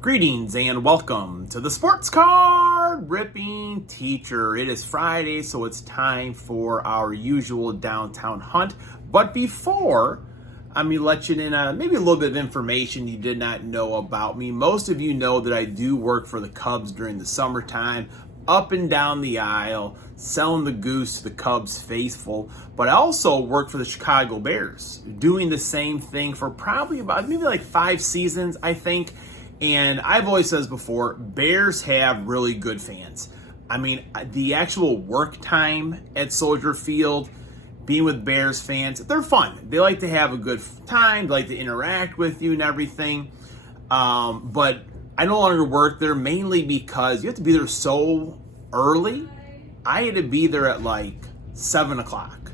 Greetings and welcome to the Sports Card Ripping Teacher. It is Friday, so it's time for our usual downtown hunt. But before, I'm going to let you in maybe a little bit of information you did not know about me. Most of you know that I do work for the Cubs during the summertime, up and down the aisle, selling the goose to the Cubs faithful. But I also work for the Chicago Bears, doing the same thing for probably about maybe like 5 seasons, I think. And I've always said this before, Bears have really good fans. I mean, the actual work time at Soldier Field, being with Bears fans, they're fun. They like to have a good time. They like to interact with you and everything. But I no longer work there mainly because you have to be there so early. I had to be there at like 7 o'clock.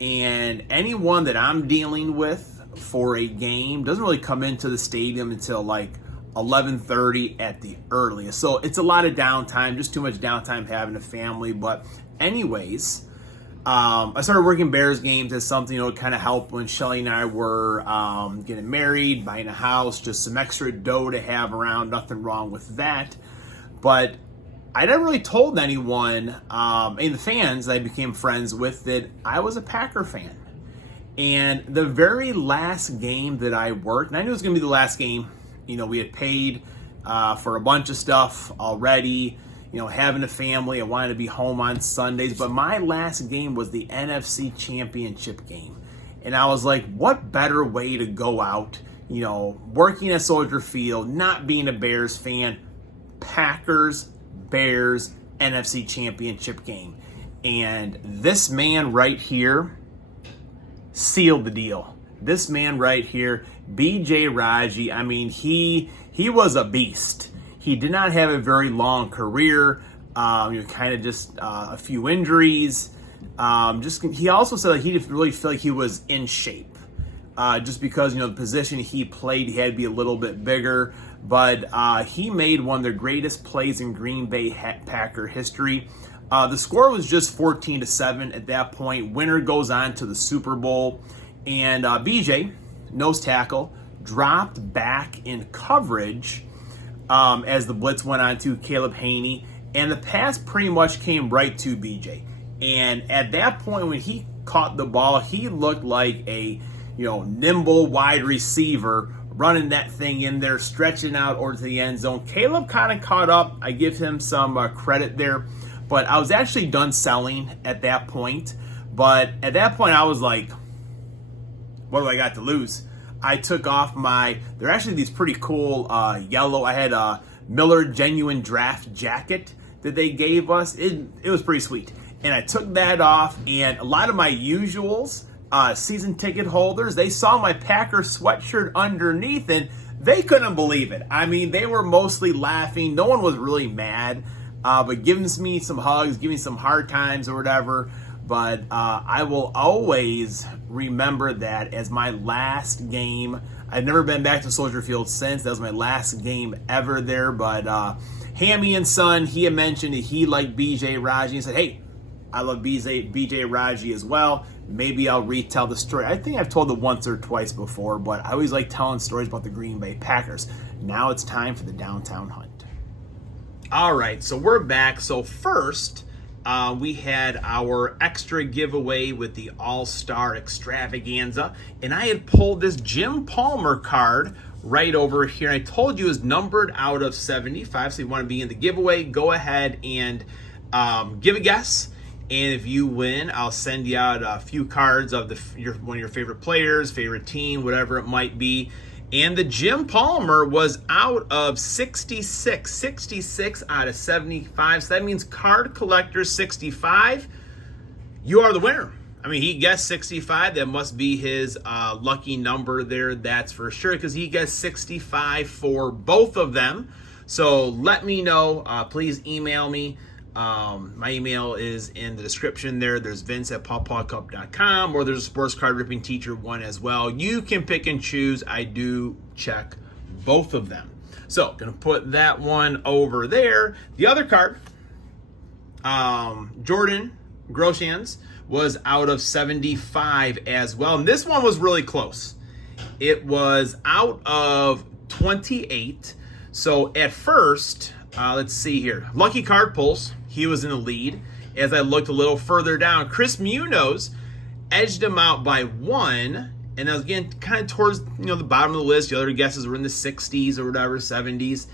And anyone that I'm dealing with for a game doesn't really come into the stadium until like 11:30 at the earliest. So it's a lot of downtime, just too much downtime having a family. But anyways, I started working Bears games as something, to kind of help when Shelly and I were getting married, buying a house, just some extra dough to have around. Nothing wrong with that. But I never really told anyone, and the fans that I became friends with, that I was a Packer fan. And the very last game that I worked, and I knew it was going to be the last game. We had paid for a bunch of stuff already, having a family. I wanted to be home on Sundays. But my last game was the NFC Championship game. And I was like, what better way to go out, working at Soldier Field, not being a Bears fan, Packers, Bears, NFC Championship game. And this man right here sealed the deal. This man right here, B.J. Raji, I mean, he was a beast. He did not have a very long career. Kind of just a few injuries. He also said that he didn't really feel like he was in shape. Just because, the position he played, he had to be a little bit bigger. But he made one of the greatest plays in Green Bay Packer history. The score was just 14-7 at that point. Winner goes on to the Super Bowl. And BJ, nose tackle, dropped back in coverage as the blitz went on to Caleb Haney. And the pass pretty much came right to BJ. And at that point, when he caught the ball, he looked like a nimble wide receiver running that thing in there, stretching out over to the end zone. Caleb kind of caught up. I give him some credit there. But I was actually done selling at that point. But at that point, I was like, what do I got to lose? I took off they're actually these pretty cool yellow. I had a Miller Genuine Draft jacket that they gave us. It was pretty sweet. And I took that off, and a lot of my usuals, season ticket holders, they saw my Packer sweatshirt underneath, and they couldn't believe it. I mean, they were mostly laughing. No one was really mad, but giving me some hugs, giving me some hard times or whatever. But I will always remember that as my last game. I've never been back to Soldier Field since. That was my last game ever there. But Hammy and Son, he had mentioned that he liked B.J. Raji. He said, hey, I love B.J. Raji as well. Maybe I'll retell the story. I think I've told it once or twice before, but I always like telling stories about the Green Bay Packers. Now it's time for the Downtown Hunt. All right, so we're back. So first, we had our extra giveaway with the All-Star Extravaganza, and I had pulled this Jim Palmer card right over here. I told you it was numbered out of 75, so you want to be in the giveaway, go ahead and give a guess. And if you win, I'll send you out a few cards of one of your favorite players, favorite team, whatever it might be. And the Jim Palmer was out of 66 out of 75. So that means Card Collector 65, you are the winner. I mean, he guessed 65. That must be his lucky number there, that's for sure, because he guessed 65 for both of them. So let me know. Please email me. My email is in the description there. There's vince@pawpawcup.com, or there's a Sports Card Ripping Teacher one as well. You can pick and choose. I do check both of them. So, going to put that one over there. The other card, Jordan Groshans, was out of 75 as well. And this one was really close. It was out of 28. So at first, let's see here. Lucky Card Pulls, he was in the lead. As I looked a little further down, Chris Munoz edged him out by 1. And I was getting kind of towards the bottom of the list. The other guesses were in the 60s or whatever, 70s.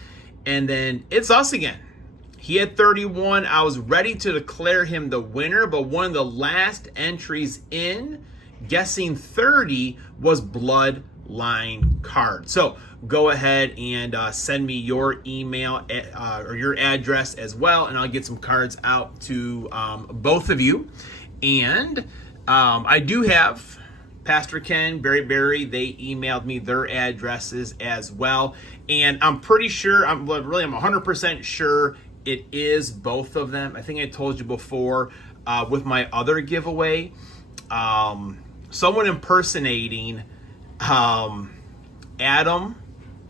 And then it's us again. He had 31. I was ready to declare him the winner, but one of the last entries in, guessing 30, was Bloodline Card. So go ahead and send me your email or your address as well, and I'll get some cards out to both of you. And I do have Pastor Ken, Berry, they emailed me their addresses as well. And I'm pretty sure, I'm 100% sure it is both of them. I think I told you before with my other giveaway, someone impersonating Adam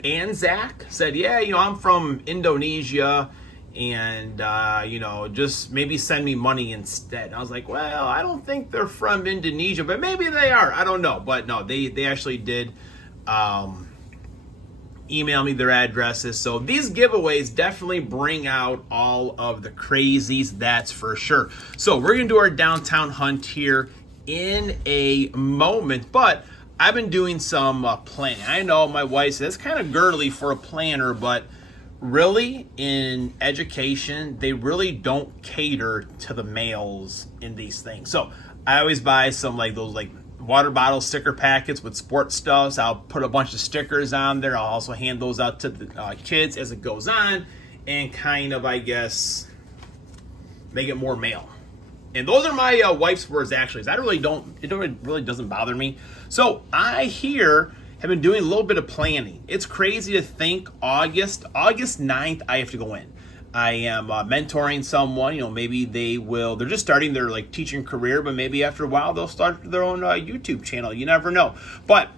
and Zach said, yeah, I'm from Indonesia, and just maybe send me money instead. And I was like, well, I don't think they're from Indonesia, but maybe they are. I don't know. But no, they actually did email me their addresses. So these giveaways definitely bring out all of the crazies, that's for sure. So we're gonna do our downtown hunt here in a moment, but I've been doing some planning. I know my wife says it's kind of girly for a planner, but really, in education, they really don't cater to the males in these things. So I always buy some those water bottle sticker packets with sports stuff. So I'll put a bunch of stickers on there. I'll also hand those out to the kids as it goes on, and kind of, I guess, make it more male. And those are my wife's words, actually. It really doesn't bother me. So I here have been doing a little bit of planning. It's crazy to think August 9th, I have to go in. I am mentoring someone, maybe they're just starting their teaching career, but maybe after a while they'll start their own YouTube channel. You never know. But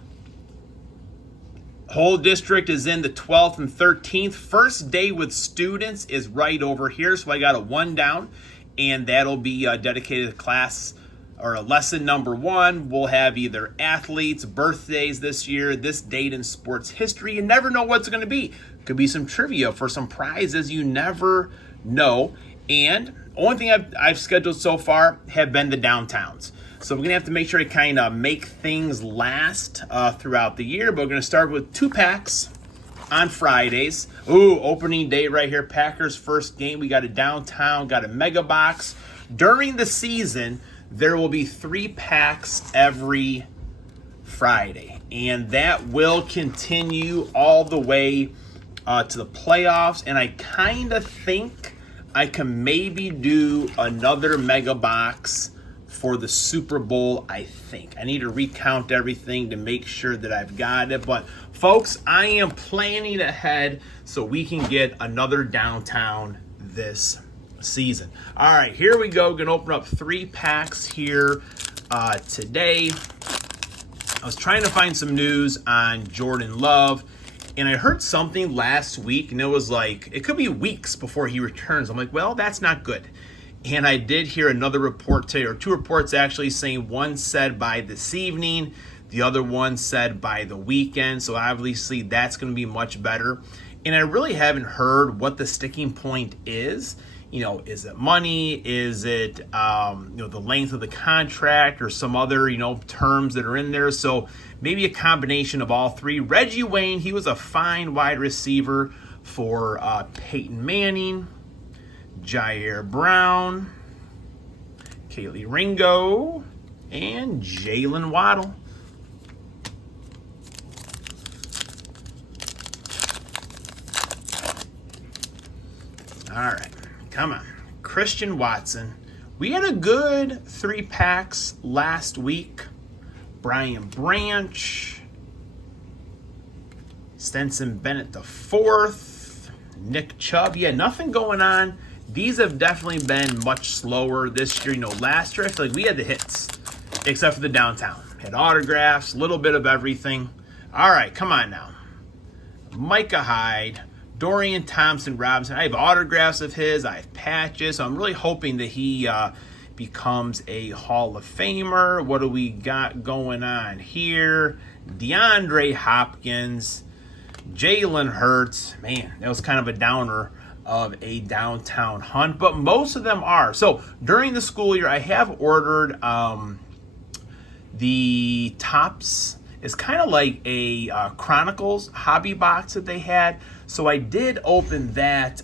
whole district is in the 12th and 13th. First day with students is right over here. So I got a 1 down, and that'll be dedicated to class or a lesson number 1. We'll have either athletes, birthdays this year, this date in sports history. You never know what's going to be. Could be some trivia for some prizes. You never know. And only thing I've scheduled so far have been the downtowns. So we're going to have to make sure to kind of make things last throughout the year. But we're going to start with 2 packs on Fridays. Ooh, opening day right here. Packers first game. We got a downtown, got a mega box. During the season, there will be 3 packs every Friday. And that will continue all the way to the playoffs. And I kind of think I can maybe do another mega box for the Super Bowl, I think. I need to recount everything to make sure that I've got it. But folks, I am planning ahead so we can get another downtown this season. All right, here we go. Gonna open up 3 packs here today. I was trying to find some news on Jordan Love, and I heard something last week, and it was it could be weeks before he returns. I'm like, well, that's not good. And I did hear another report today, or 2 reports actually, saying one said by this evening, the other one said by the weekend. So obviously that's going to be much better. And I really haven't heard what the sticking point is. Is it money? Is it, the length of the contract, or some other, terms that are in there? So maybe a combination of all 3. Reggie Wayne, he was a fine wide receiver for Peyton Manning. Jair Brown, Kaylee Ringo, and Jalen Waddle. All right, come on. Christian Watson. We had a good 3 packs last week. Brian Branch, Stenson Bennett IV, Nick Chubb. Yeah, nothing going on. These have definitely been much slower this year. Last year I feel like we had the hits, except for the downtown. Had autographs, a little bit of everything. All right, come on now. Micah Hyde, Dorian Thompson-Robinson. I have autographs of his. I have patches. So I'm really hoping that he becomes a Hall of Famer. What do we got going on here? DeAndre Hopkins. Jalen Hurts, man, that was kind of a downer of a downtown hunt, but most of them are. So during the school year, I have ordered the Topps. It's kind of like a Chronicles hobby box that they had. So I did open that.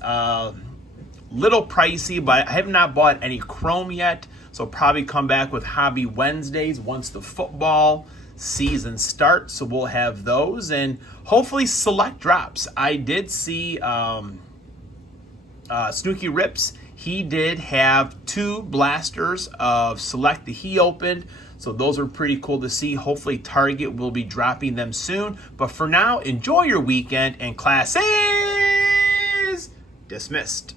Little pricey, but I have not bought any Chrome yet. So probably come back with Hobby Wednesdays once the football season starts. So we'll have those and hopefully select drops. I did see Snooky Rips. He did have 2 blasters of select that he opened. So those are pretty cool to see. Hopefully Target will be dropping them soon. But for now, enjoy your weekend and class is dismissed.